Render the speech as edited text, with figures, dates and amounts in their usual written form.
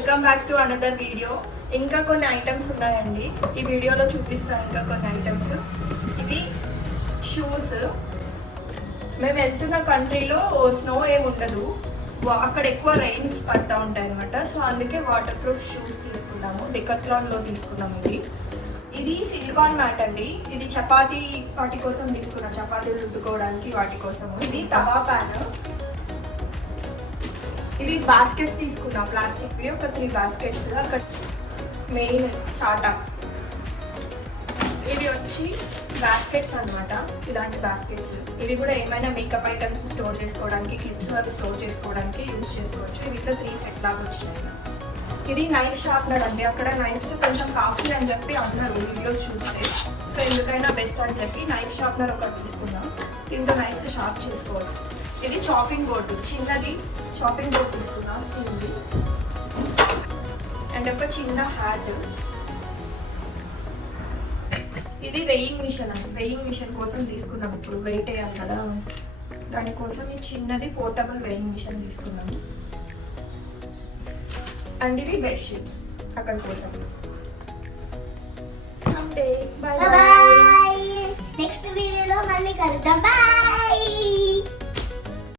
Welcome back to another video. ఇంకా కొన్ని items ఉన్నాయండి, ఈ వీడియోలో చూపిస్తాను. ఇంకా కొన్ని ఐటమ్స్, ఇవి షూస్. మేము వెళ్తున్న కంట్రీలో స్నో ఏమి ఉండదు, అక్కడ ఎక్కువ రైన్స్ పడుతూ ఉంటాయి అనమాట. సో అందుకే వాటర్ ప్రూఫ్ షూస్ తీసుకున్నాము, డెకత్లాన్లో తీసుకున్నాము. ఇది సిలికాన్ మ్యాట్ అండి, ఇది చపాతీ వాటి కోసం తీసుకున్నాం, చపాతీలు రుద్దుకోవడానికి వాటి కోసం. ఇది తవా ప్యాన్. ఇవి బాస్కెట్స్ తీసుకున్నాం, ప్లాస్టిక్వి ఒక 3 బాస్కెట్స్. అక్కడ మెయిన్ చాటా. ఇవి వచ్చి బాస్కెట్స్ అనమాట, ఇలాంటి బాస్కెట్స్. ఇవి కూడా ఏమైనా మేకప్ ఐటమ్స్ స్టోర్ చేసుకోవడానికి, క్లిప్స్ అవి స్టోర్ చేసుకోవడానికి యూజ్ చేసుకోవచ్చు. వీటిలో 3 సెట్ లాగా వచ్చినాయి. ఇది నైఫ్ షార్ప్నర్ అండి, అక్కడ నైఫ్స్ కొంచెం కాస్ట్లీ అని చెప్పి అన్నారు వీడియోస్ చూస్తే. సో ఎందుకైనా బెస్ట్ అని చెప్పి నైఫ్ షార్ప్నర్ ఒకటి తీసుకున్నాం, దీంతో నైఫ్స్ షార్ప్ చేసుకోవాలి. ఇది చాపింగ్ బోర్డు, చిన్నది చాపింగ్ బోర్డు తీసుకున్నా, స్టీల్ది. అండ్ ఒక చిన్న హ్యాట్. ఇది వెయింగ్ మిషన్ అండి, వెయింగ్ మిషన్ కోసం తీసుకున్నాం. ఇప్పుడు వెయిట్ వేయాలి కదా, దానికోసం ఈ చిన్నది పోర్టబుల్ వెయింగ్ మిషన్ తీసుకున్నాము. అండ్ ఇవి బెడ్షీట్స్ అక్కడ కోసం. బాయ్ బాయ్, నెక్స్ట్ వీడియోలో మళ్ళీ కలుద్దాం. బాయ్.